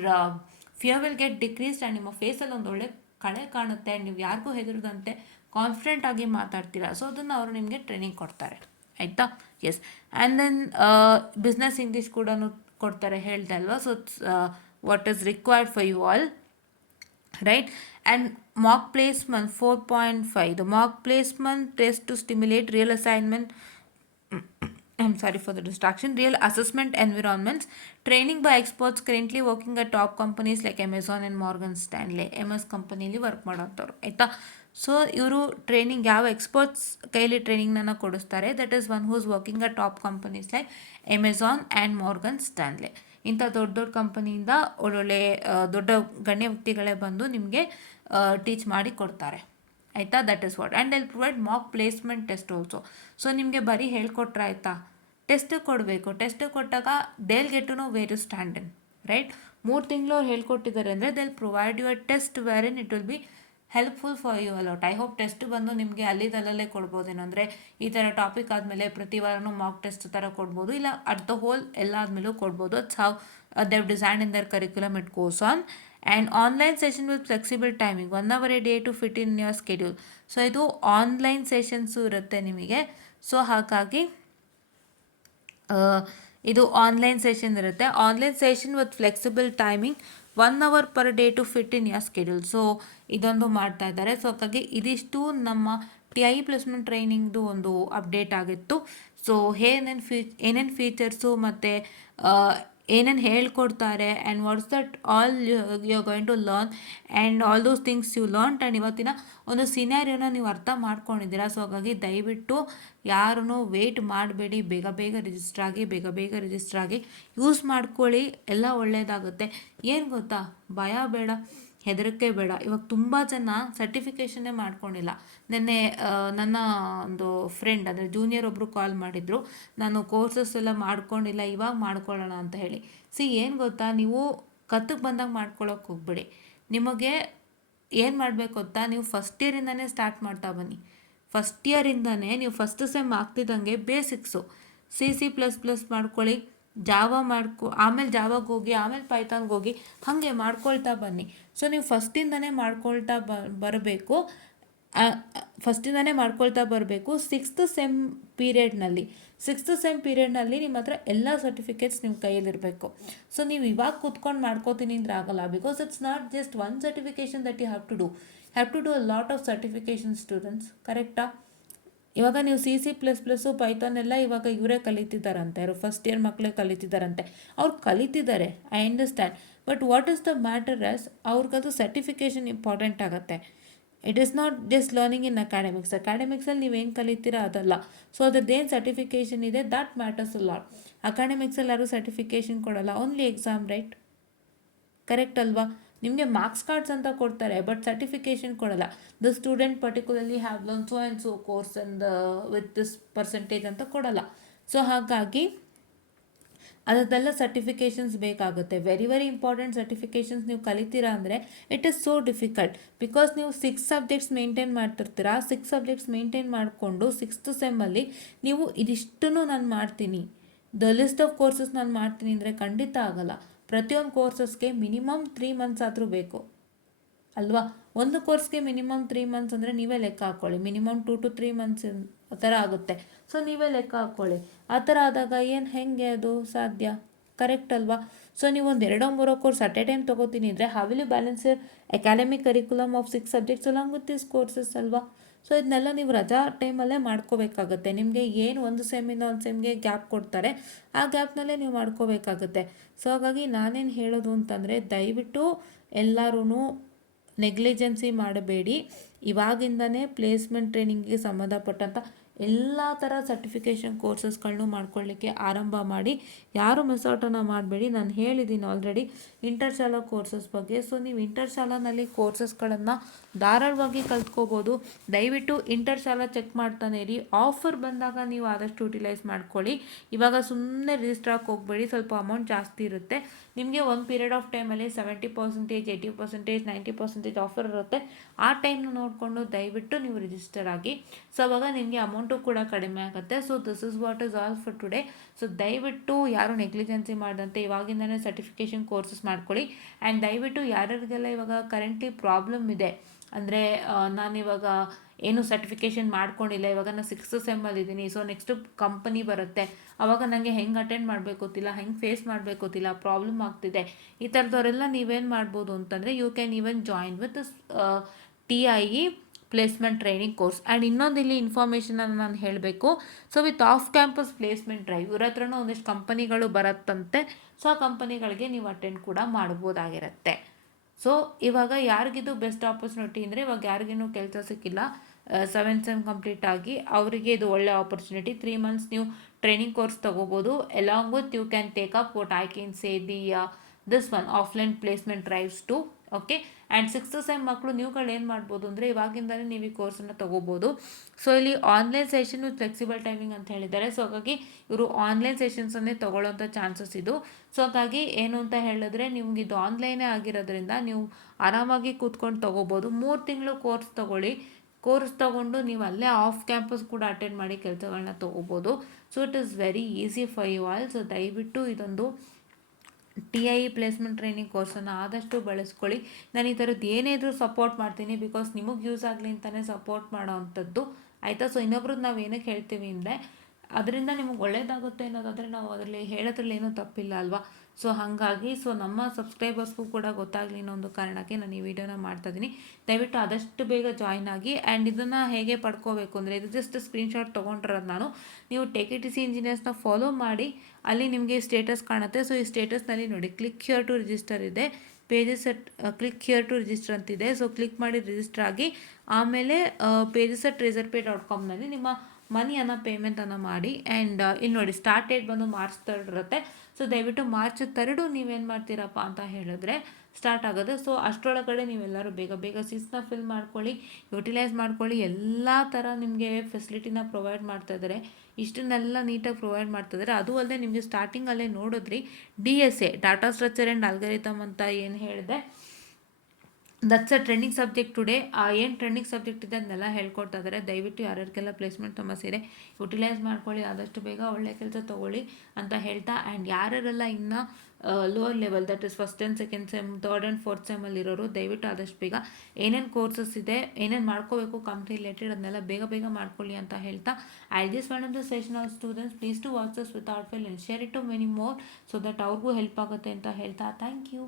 fear will get decreased and ನಿಮ್ಮ ಫೇಸಲ್ಲಿ ಒಂದು ಒಳ್ಳೆ ಕಳೆ ಕಾಣುತ್ತೆ. ನೀವು ಯಾರಿಗೂ ಹೆದರದಂತೆ ಕಾನ್ಫಿಡೆಂಟ್ ಆಗಿ ಮಾತಾಡ್ತೀರಾ. ಸೊ ಅದನ್ನು ಅವರು ನಿಮಗೆ ಟ್ರೈನಿಂಗ್ ಕೊಡ್ತಾರೆ, ಆಯಿತಾ? Yes. And then business English ಕೂಡ ಕೊಡ್ತಾರೆ, ಹೇಳ್ದೆ ಅಲ್ವಾ? So what is required for you all, right? And mock placement 4.5, the mock placement test to stimulate real assignment, I'm sorry for the distraction, real assessment environments, training by experts currently working at top companies like Amazon and Morgan Stanley. MS ಕಂಪನಿಲಿ ವರ್ಕ್ ಮಾಡೋಂಥವ್ರು, ಆಯಿತಾ? ಸೊ ಇವರು ಟ್ರೈನಿಂಗ್ ಯಾವ ಎಕ್ಸ್ಪರ್ಟ್ಸ್ ಕೈಲಿ ಟ್ರೈನಿಂಗ್ನ ಕೊಡಿಸ್ತಾರೆ, that is one who's working at top companies like Amazon and Morgan Stanley. ಇಂಥ ದೊಡ್ಡ ಕಂಪನಿಯಿಂದ ಒಳ್ಳೊಳ್ಳೆ ದೊಡ್ಡ ಗಣ್ಯ ವ್ಯಕ್ತಿಗಳೇ ಬಂದು ನಿಮಗೆ ಟೀಚ್ ಮಾಡಿ ಕೊಡ್ತಾರೆ, ಆಯಿತಾ? That is what. And I'll provide mock placement test also. So ನಿಮಗೆ ಬರೀ ಹೇಳ್ಕೊಟ್ರೆ ಆಯಿತಾ, ಟೆಸ್ಟ್ ಕೊಡಬೇಕು. ಟೆಸ್ಟ್ ಕೊಟ್ಟಾಗ they'll get to know where you stand in, right? 3 ತಿಂಗಳು ಅವ್ರು ಹೇಳ್ಕೊಟ್ಟಿದ್ದಾರೆ ಅಂದರೆ they'll provide your test where in it will be helpful for you a lot. I hope test ಬಂದು ನಿಮಗೆ ಅಲ್ಲಿದಲ್ಲೇ ಕೊಡ್ಬೋದೇನೋ, ಅಂದರೆ ಈ ಥರ ಟಾಪಿಕ್ ಆದಮೇಲೆ ಪ್ರತಿ ವಾರನೂ ಮಾಕ್ ಟೆಸ್ಟ್ ಥರ ಕೊಡ್ಬೋದು, ಇಲ್ಲ ಅಟ್ ದ ಹೋಲ್ ಎಲ್ಲ ಆದಮೇಲೂ ಕೊಡ್ಬೋದು. It's how they design in their curriculum it goes on. And online session with flexible timing, 1 hour a day to fit in your schedule. So ಇದು ಆನ್ಲೈನ್ ಸೆಷನ್ಸು ಇರುತ್ತೆ ನಿಮಗೆ. ಸೊ ಹಾಗಾಗಿ ಇದು ಆನ್ಲೈನ್ ಸೆಷನ್ ಇರುತ್ತೆ. Online session with flexible timing 1 hour per day to fit in your schedule. So ಇದೊಂದು ಮಾಡ್ತಾ ಇದ್ದಾರೆ. ಸೊ ಹಾಗಾಗಿ ಇದಿಷ್ಟು ನಮ್ಮ TI ಪ್ಲೇಸ್ಮೆಂಟ್ ಟ್ರೈನಿಂಗ್ದು ಒಂದು ಅಪ್ಡೇಟ್ ಆಗಿತ್ತು. ಸೊ ಏನೇನು ಫೀಚರ್ಸು ಮತ್ತು ಏನೇನು ಹೇಳ್ಕೊಡ್ತಾರೆ and what's that all you are going to learn and all those things you learn. And ಇವತ್ತಿನ ಒಂದು ಸಿನಾರಿಯೋನ ನೀವು ಅರ್ಥ ಮಾಡ್ಕೊಂಡಿದ್ದೀರಾ. ಸೊ ಹಾಗಾಗಿ ದಯವಿಟ್ಟು ಯಾರೂ ವೇಟ್ ಮಾಡಬೇಡಿ, ಬೇಗ ರಿಜಿಸ್ಟರ್ ಆಗಿ ಯೂಸ್ ಮಾಡ್ಕೊಳ್ಳಿ, ಎಲ್ಲ ಒಳ್ಳೆಯದಾಗುತ್ತೆ. ಏನು ಗೊತ್ತಾ, ಭಯ ಬೇಡ, ಹೆದರಿಕೆ ಬೇಡ. ಇವಾಗ ತುಂಬ ಜನ ಸರ್ಟಿಫಿಕೇಷನ್ನೇ ಮಾಡ್ಕೊಂಡಿಲ್ಲ. ನೆನ್ನೆ ನನ್ನ ಒಂದು ಫ್ರೆಂಡ್ ಅಂದರೆ ಜೂನಿಯರ್ ಒಬ್ಬರು ಕಾಲ್ ಮಾಡಿದರು, ನಾನು ಕೋರ್ಸಸ್ ಎಲ್ಲ ಮಾಡ್ಕೊಂಡಿಲ್ಲ, ಇವಾಗ ಮಾಡ್ಕೊಳ್ಳೋಣ ಅಂತ ಹೇಳಿ. ಏನು ಗೊತ್ತಾ, ನೀವು ಕತ್ತಿಗೆ ಬಂದಾಗ ಮಾಡ್ಕೊಳ್ಳೋಕೆ ಹೋಗ್ಬೇಡಿ. ನಿಮಗೆ ಏನು ಮಾಡಬೇಕು ಗೊತ್ತಾ, ನೀವು ಫಸ್ಟ್ ಇಯರಿಂದನೇ ಸ್ಟಾರ್ಟ್ ಮಾಡ್ತಾ ಬನ್ನಿ. ಫಸ್ಟ್ ಇಯರಿಂದನೇ ನೀವು ಫಸ್ಟ್ ಸೆಮ್ ಆಗ್ತಿದ್ದಂಗೆ ಬೇಸಿಕ್ಸು C++ ಮಾಡ್ಕೊಳ್ಳಿ, ಜಾವಾ ಆಮೇಲೆ ಜಾವಾಗೆ ಹೋಗಿ, ಆಮೇಲೆ ಪೈಥಾನ್ಗೆ ಹೋಗಿ, ಹಾಗೆ ಮಾಡ್ಕೊಳ್ತಾ ಬನ್ನಿ. ಸೊ ನೀವು ಫಸ್ಟಿಂದನೇ ಮಾಡ್ಕೊಳ್ತಾ ಬರಬೇಕು. ಸಿಕ್ಸ್ತ್ ಸೆಮ್ ಪೀರಿಯಡ್ನಲ್ಲಿ ನಿಮ್ಮ ಹತ್ರ ಎಲ್ಲ ಸರ್ಟಿಫಿಕೇಟ್ಸ್ ನಿಮ್ಮ ಕೈಯಲ್ಲಿರಬೇಕು. ಸೊ ನೀವು ಇವಾಗ ಕೂತ್ಕೊಂಡು ಮಾಡ್ಕೋತೀನಿ ಅಂದರೆ ಆಗಲ್ಲ. Because it's not just one certification that you have to do a lot of certification students, ಕರೆಕ್ಟಾ? ಇವಾಗ ನೀವು C++, ಪೈಥಾನ್ ಎಲ್ಲ ಇವಾಗ ಇವರೇ ಕಲಿತಿದ್ದಾರಂತೆ, ಅವರು ಫಸ್ಟ್ ಇಯರ್ ಮಕ್ಕಳೇ ಕಲಿತಿದ್ದಾರಂತೆ. ಅವ್ರು ಕಲಿತಿದ್ದಾರೆ, I understand. But what is the matter is ಅವ್ರಿಗದು ಸರ್ಟಿಫಿಕೇಷನ್ ಇಂಪಾರ್ಟೆಂಟ್ ಆಗುತ್ತೆ. It is not just learning in ಅಕಾಡೆಮಿಕ್ಸಲ್ಲಿ ನೀವು ಹೆಂಗೆ ಕಲಿತೀರಾ ಅದಲ್ಲ. ಸೊ ಅದ್ರದ್ದೇನು ಸರ್ಟಿಫಿಕೇಷನ್ ಇದೆ ದಟ್ ಮ್ಯಾಟರ್ಸ್ ಅ ಲಾಟ್. ಅಕಾಡೆಮಿಕ್ಸಲ್ಲಿ ಯಾರು ಸರ್ಟಿಫಿಕೇಷನ್ ಕೊಡಲ್ಲ, ಓನ್ಲಿ ಎಕ್ಸಾಮ್, ರೈಟ್? ಕರೆಕ್ಟ್ ಅಲ್ವಾ? ನಿಮಗೆ ಮಾರ್ಕ್ಸ್ ಕಾರ್ಡ್ಸ್ ಅಂತ ಕೊಡ್ತಾರೆ, ಬಟ್ ಸರ್ಟಿಫಿಕೇಷನ್ ಕೊಡಲ್ಲ. The student particularly have learn so and so course and with this percentage ಅಂತ ಕೊಡಲ್ಲ. ಸೊ ಹಾಗಾಗಿ ಅದಕ್ಕೆಲ್ಲ ಸರ್ಟಿಫಿಕೇಷನ್ಸ್ ಬೇಕಾಗುತ್ತೆ. ವೆರಿ ವೆರಿ ಇಂಪಾರ್ಟೆಂಟ್ ಸರ್ಟಿಫಿಕೇಷನ್ಸ್ ನೀವು ಕಲಿತೀರಾ ಅಂದರೆ it is so difficult. Because ನೀವು 6 ಸಬ್ಜೆಕ್ಟ್ಸ್ ಮೇಂಟೈನ್ ಮಾಡ್ತಿರ್ತೀರಾ. 6 ಸಬ್ಜೆಕ್ಟ್ಸ್ ಮೇಂಟೈನ್ ಮಾಡಿಕೊಂಡು 6th ಸೆಮ್ಮಲ್ಲಿ ನೀವು ಇದಿಷ್ಟನ್ನು ನಾನು ಮಾಡ್ತೀನಿ, ದ ಲಿಸ್ಟ್ ಆಫ್ ಕೋರ್ಸಸ್ ನಾನು ಮಾಡ್ತೀನಿ ಅಂದರೆ ಖಂಡಿತ ಆಗಲ್ಲ. ಪ್ರತಿಯೊಂದು ಕೋರ್ಸಸ್ಗೆ ಮಿನಿಮಮ್ 3 ಮಂತ್ಸ್ ಆದರೂ ಬೇಕು ಅಲ್ವಾ? ಒಂದು ಕೋರ್ಸ್ಗೆ ಮಿನಿಮಮ್ 3 ಮಂತ್ಸ್ ಅಂದರೆ ನೀವೇ ಲೆಕ್ಕ ಹಾಕ್ಕೊಳ್ಳಿ, ಮಿನಿಮಮ್ 2 to 3 ಮಂತ್ಸ್ ಆ ಥರ ಆಗುತ್ತೆ. ಸೊ ನೀವೇ ಲೆಕ್ಕ ಹಾಕ್ಕೊಳ್ಳಿ. ಆ ಥರ ಆದಾಗ ಹೆಂಗೆ ಅದು ಸಾಧ್ಯ? ಕರೆಕ್ಟ್ ಅಲ್ವಾ? ಸೊ ನೀವು ಒಂದು 2-3 ಕೋರ್ಸ್ ಅಟ್ ಎ ಟೈಮ್ ತೊಗೋತೀನಿ ಅಂದರೆ how will you balance your academic curriculum of 6 subjects along with this courses ಅಲ್ವಾ? ಸೊ ಇದನ್ನೆಲ್ಲ ನೀವು ರಜಾ ಟೈಮಲ್ಲೇ ಮಾಡ್ಕೋಬೇಕಾಗತ್ತೆ. ನಿಮಗೆ ಏನು ಒಂದು ಸೆಮ್ಮಿಂದ ಒಂದು ಸೆಮ್ಗೆ ಗ್ಯಾಪ್ ಕೊಡ್ತಾರೆ, ಆ ಗ್ಯಾಪ್ನಲ್ಲೇ ನೀವು ಮಾಡ್ಕೋಬೇಕಾಗತ್ತೆ. ಸೊ ಹಾಗಾಗಿ ನಾನೇನು ಹೇಳೋದು ಅಂತಂದರೆ ದಯವಿಟ್ಟು ಎಲ್ಲರೂ ನೆಗ್ಲಿಜೆನ್ಸಿ ಮಾಡಬೇಡಿ. ಇವಾಗಿಂದನೇ ಪ್ಲೇಸ್ಮೆಂಟ್ ಟ್ರೈನಿಂಗಿಗೆ ಸಂಬಂಧಪಟ್ಟಂಥ ಎಲ್ಲ ಥರ ಸರ್ಟಿಫಿಕೇಷನ್ ಕೋರ್ಸಸ್ಗಳನ್ನೂ ಮಾಡ್ಕೊಳ್ಳಿಕ್ಕೆ ಆರಂಭ ಮಾಡಿ. ಯಾರು ಮಿಸ್ಔಟನ್ನು ಮಾಡಬೇಡಿ. ನಾನು ಹೇಳಿದ್ದೀನಿ ಆಲ್ರೆಡಿ ಇಂಟರ್ಶಾಲಾ ಕೋರ್ಸಸ್ ಬಗ್ಗೆ. ಸೊ ನೀವು ಇಂಟರ್ಶಾಲಾನಲ್ಲಿ ಕೋರ್ಸಸ್ಗಳನ್ನು ಧಾರಾಳವಾಗಿ ಕಲ್ತ್ಕೋಬೋದು. ದಯವಿಟ್ಟು ಇಂಟರ್ಶಾಲಾ ಚೆಕ್ ಮಾಡ್ತಾನೆ ಇರಿ. ಆಫರ್ ಬಂದಾಗ ನೀವು ಆದಷ್ಟು ಯುಟಿಲೈಸ್ ಮಾಡ್ಕೊಳ್ಳಿ. ಇವಾಗ ಸುಮ್ಮನೆ ರಿಜಿಸ್ಟರ್ ಹಾಕಿ ಹೋಗಬೇಡಿ, ಸ್ವಲ್ಪ ಅಮೌಂಟ್ ಜಾಸ್ತಿ ಇರುತ್ತೆ. ನಿಮಗೆ ಒಂದು ಪೀರಿಯಡ್ ಆಫ್ ಟೈಮಲ್ಲಿ 70%, 80%, 90% ಆಫರ್ ಇರುತ್ತೆ. ಆ ಟೈಮ್ನ ನೋಡಿಕೊಂಡು ದಯವಿಟ್ಟು ನೀವು ರಿಜಿಸ್ಟರ್ ಆಗಿ. ಸೊ ಅವಾಗ ನಿಮಗೆ ಅಮೌಂಟು ಕೂಡ ಕಡಿಮೆ ಆಗುತ್ತೆ. So this is what is all for today. So ದಯವಿಟ್ಟು ಯಾರು ನೆಗ್ಲಿಜೆನ್ಸಿ ಮಾಡಿದಂತೆ ಇವಾಗಿಂದನೇ ಸರ್ಟಿಫಿಕೇಷನ್ ಕೋರ್ಸಸ್ ಮಾಡ್ಕೊಳ್ಳಿ. ಆ್ಯಂಡ್ ದಯವಿಟ್ಟು ಯಾರ್ಯಾರಿಗೆಲ್ಲ ಇವಾಗ ಕರೆಂಟ್ಲಿ ಪ್ರಾಬ್ಲಮ್ ಇದೆ ಅಂದರೆ ನಾನಿವಾಗ ಏನು ಸರ್ಟಿಫಿಕೇಷನ್ ಮಾಡ್ಕೊಂಡಿಲ್ಲ, ಇವಾಗ ನಾನು 6th ಸೆಮ್ಮಲ್ಲಿ ಇದ್ದೀನಿ, ಸೊ ನೆಕ್ಸ್ಟು ಕಂಪನಿ ಬರುತ್ತೆ, ಆವಾಗ ನನಗೆ ಹೆಂಗೆ ಅಟೆಂಡ್ ಮಾಡಬೇಕು ಗೊತ್ತಿಲ್ಲ, ಹೆಂಗೆ ಫೇಸ್ ಮಾಡಬೇಕು ಗೊತ್ತಿಲ್ಲ, ಪ್ರಾಬ್ಲಮ್ ಆಗ್ತಿದೆ, ಈ ಥರದವರೆಲ್ಲ ನೀವೇನು ಮಾಡ್ಬೋದು ಅಂತಂದರೆ you can even join with TIE placement training course. And ಇನ್ನೊಂದು ಇಲ್ಲಿ ಇನ್ಫಾರ್ಮೇಷನನ್ನು ನಾನು ಹೇಳಬೇಕು. So with off campus placement drive ಇವ್ರ ಹತ್ರನೂ ಒಂದಿಷ್ಟು ಕಂಪನಿಗಳು ಬರುತ್ತಂತೆ. ಸೊ ಆ ಕಂಪನಿಗಳಿಗೆ ನೀವು ಅಟೆಂಡ್ ಕೂಡ ಮಾಡ್ಬೋದಾಗಿರುತ್ತೆ. ಸೊ ಇವಾಗ ಯಾರಿಗಿದು ಬೆಸ್ಟ್ ಆಪರ್ಚುನಿಟಿ ಅಂದರೆ ಇವಾಗ ಯಾರಿಗೇನು ಕೆಲಸ ಸಿಕ್ಕಿಲ್ಲ, 7th ಸೆಮ್ ಕಂಪ್ಲೀಟ್ ಆಗಿ ಅವರಿಗೆ ಇದು ಒಳ್ಳೆ ಆಪರ್ಚುನಿಟಿ. 3 ಮಂತ್ಸ್ ನೀವು ಟ್ರೈನಿಂಗ್ ಕೋರ್ಸ್ ತೊಗೋಬೋದು. Along with you can take up what I can say this one offline placement drives too. Okay. And 6th sem ಮಕ್ಕಳು ನೀವುಗಳು ಏನು ಮಾಡ್ಬೋದು ಅಂದರೆ ಇವಾಗಿಂದಲೇ ನೀವು ಈ ಕೋರ್ಸನ್ನು ತೊಗೋಬೋದು. ಸೊ ಇಲ್ಲಿ online session with flexible timing ಅಂತ ಹೇಳಿದ್ದಾರೆ. ಸೊ ಹಾಗಾಗಿ ಇವರು ಆನ್ಲೈನ್ ಸೆಷನ್ಸನ್ನೇ ತೊಗೊಳ್ಳೋಂಥ ಚಾನ್ಸಸ್ ಇದು. ಸೊ ಹಾಗಾಗಿ ಏನು ಅಂತ ಹೇಳಿದ್ರೆ ನಿಮ್ಗೆ ಇದು ಆನ್ಲೈನೇ ಆಗಿರೋದ್ರಿಂದ ನೀವು ಆರಾಮಾಗಿ ಕೂತ್ಕೊಂಡು ತೊಗೋಬೋದು. 3 ತಿಂಗಳು ಕೋರ್ಸ್ ತೊಗೊಳ್ಳಿ. ಕೋರ್ಸ್ ತೊಗೊಂಡು ನೀವು ಅಲ್ಲೇ ಆಫ್ ಕ್ಯಾಂಪಸ್ ಕೂಡ ಅಟೆಂಡ್ ಮಾಡಿ ಕೆಲಸಗಳನ್ನ ತೊಗೋಬೋದು. So it is very easy for you all. So ದಯವಿಟ್ಟು ಇದೊಂದು TIE ಪ್ಲೇಸ್ಮೆಂಟ್ ಟ್ರೈನಿಂಗ್ ಕೋರ್ಸನ್ನು ಆದಷ್ಟು ಬಳಸ್ಕೊಳ್ಳಿ. ನಾನು ಈ ಥರದ್ದು ಏನೇ ಇದ್ರೂ ಸಪೋರ್ಟ್ ಮಾಡ್ತೀನಿ, ಬಿಕಾಸ್ ನಿಮಗೆ ಯೂಸ್ ಆಗಲಿ ಅಂತಲೇ ಸಪೋರ್ಟ್ ಮಾಡೋ ಅಂಥದ್ದು, ಆಯಿತಾ? ಸೊ ಇನ್ನೊಬ್ರದ್ದು ನಾವು ಏನಕ್ಕೆ ಹೇಳ್ತೀವಿ ಅಂದರೆ ಅದರಿಂದ ನಿಮಗೆ ಒಳ್ಳೇದಾಗುತ್ತೆ ಅನ್ನೋದಾದರೆ ನಾವು ಅದರಲ್ಲಿ ಹೇಳೋದ್ರಲ್ಲಿ ಏನೂ ತಪ್ಪಿಲ್ಲ ಅಲ್ವಾ? ಸೊ ಹಾಗಾಗಿ ಸೊ ನಮ್ಮ ಸಬ್ಸ್ಕ್ರೈಬರ್ಸ್ಗೂ ಕೂಡ ಗೊತ್ತಾಗಲಿ ಅನ್ನೋ ಒಂದು ಕಾರಣಕ್ಕೆ ನಾನು ಈ ವಿಡಿಯೋನ ಮಾಡ್ತಾಯಿದ್ದೀನಿ. ದಯವಿಟ್ಟು ಆದಷ್ಟು ಬೇಗ ಜಾಯ್ನ್ ಆಗಿ. ಆ್ಯಂಡ್ ಇದನ್ನು ಹೇಗೆ ಪಡ್ಕೋಬೇಕು ಅಂದರೆ ಇದು ಜಸ್ಟ್ ಸ್ಕ್ರೀನ್ಶಾಟ್ ತೊಗೊಂಡಿರೋದು ನಾನು. ನೀವು TKTC ಇಂಜಿನಿಯರ್ಸ್ನ ಫಾಲೋ ಮಾಡಿ, ಅಲ್ಲಿ ನಿಮಗೆ ಸ್ಟೇಟಸ್ ಕಾಣುತ್ತೆ. ಸೊ ಈ ಸ್ಟೇಟಸ್ನಲ್ಲಿ ನೋಡಿ ಕ್ಲಿಕ್ ಹಿಯರ್ ಟು ರಿಜಿಸ್ಟರ್ ಇದೆ, pages at click here to register ಅಂತಿದೆ. ಸೊ ಕ್ಲಿಕ್ ಮಾಡಿ ರಿಜಿಸ್ಟರ್ ಆಗಿ ಆಮೇಲೆ pages@razorpay.comನಲ್ಲಿ ನಿಮ್ಮ ಮನಿಯನ್ನು ಪೇಮೆಂಟನ್ನು ಮಾಡಿ. ಆ್ಯಂಡ್ ಇಲ್ಲಿ ನೋಡಿ ಸ್ಟಾರ್ಟ್ ಡೇಟ್ ಬಂದು March 3rd ಇರುತ್ತೆ. ಸೊ ದಯವಿಟ್ಟು March 3rd ನೀವೇನು ಮಾಡ್ತೀರಪ್ಪ ಅಂತ ಹೇಳಿದ್ರೆ ಸ್ಟಾರ್ಟ್ ಆಗೋದು. ಸೊ ಅಷ್ಟರೊಳಗಡೆ ನೀವೆಲ್ಲರೂ ಬೇಗ ಬೇಗ ಸೀಟ್ಸ್ನ ಫಿಲ್ ಮಾಡ್ಕೊಳ್ಳಿ, ಯುಟಿಲೈಸ್ ಮಾಡ್ಕೊಳ್ಳಿ. ಎಲ್ಲ ಥರ ನಿಮಗೆ ಫೆಸಿಲಿಟಿನ ಪ್ರೊವೈಡ್ ಮಾಡ್ತಾಯಿದ್ದಾರೆ. ಇಷ್ಟನ್ನೆಲ್ಲ ನೀಟಾಗಿ ಪ್ರೊವೈಡ್ ಮಾಡ್ತಾಯಿದ್ದಾರೆ. ಅದು ಅಲ್ಲದೆ ನಿಮಗೆ ಸ್ಟಾರ್ಟಿಂಗಲ್ಲೇ ನೋಡಿದ್ರಿ DSA data structure and algorithm ಅಂತ ಏನು ಹೇಳಿದೆ, that's a trending subject today. ಏನು ಟ್ರೆಂಡಿಂಗ್ ಸಬ್ಜೆಕ್ಟ್ ಇದೆ ಅದನ್ನೆಲ್ಲ ಹೇಳ್ಕೊಡ್ತಾ ಇದ್ದಾರೆ. ದಯವಿಟ್ಟು ಯಾರ್ಯಾರಿಗೆಲ್ಲ ಪ್ಲೇಸ್ಮೆಂಟ್ ಸಮಸ್ಯೆ ಇದೆ ಯುಟಿಲೈಸ್ ಮಾಡ್ಕೊಳ್ಳಿ, ಆದಷ್ಟು ಬೇಗ ಒಳ್ಳೆ ಕೆಲಸ ತೊಗೊಳ್ಳಿ ಅಂತ ಹೇಳ್ತಾ. ಆ್ಯಂಡ್ ಯಾರ್ಯಾರೆಲ್ಲ ಇನ್ನು lower level that is 1st and 2nd sem 3rd and 4th ಸೆಮ್ಮಲ್ಲಿ ಇರೋರು ದಯವಿಟ್ಟು ಆದಷ್ಟು ಬೇಗ ಏನೇನು ಕೋರ್ಸಸ್ ಇದೆ, ಏನೇನು ಮಾಡ್ಕೋಬೇಕು ಕಂಪ್ನಿ ರಿಲೇಟೆಡ್ ಅದನ್ನೆಲ್ಲ ಬೇಗ ಬೇಗ ಮಾಡ್ಕೊಳ್ಳಿ ಅಂತ ಹೇಳ್ತಾ, I just one of the session of students please to watch us without fail and share it to many more so that ಅವ್ರಿಗೂ ಹೆಲ್ಪ್ ಆಗುತ್ತೆ ಅಂತ ಹೇಳ್ತಾ ಥ್ಯಾಂಕ್ ಯು.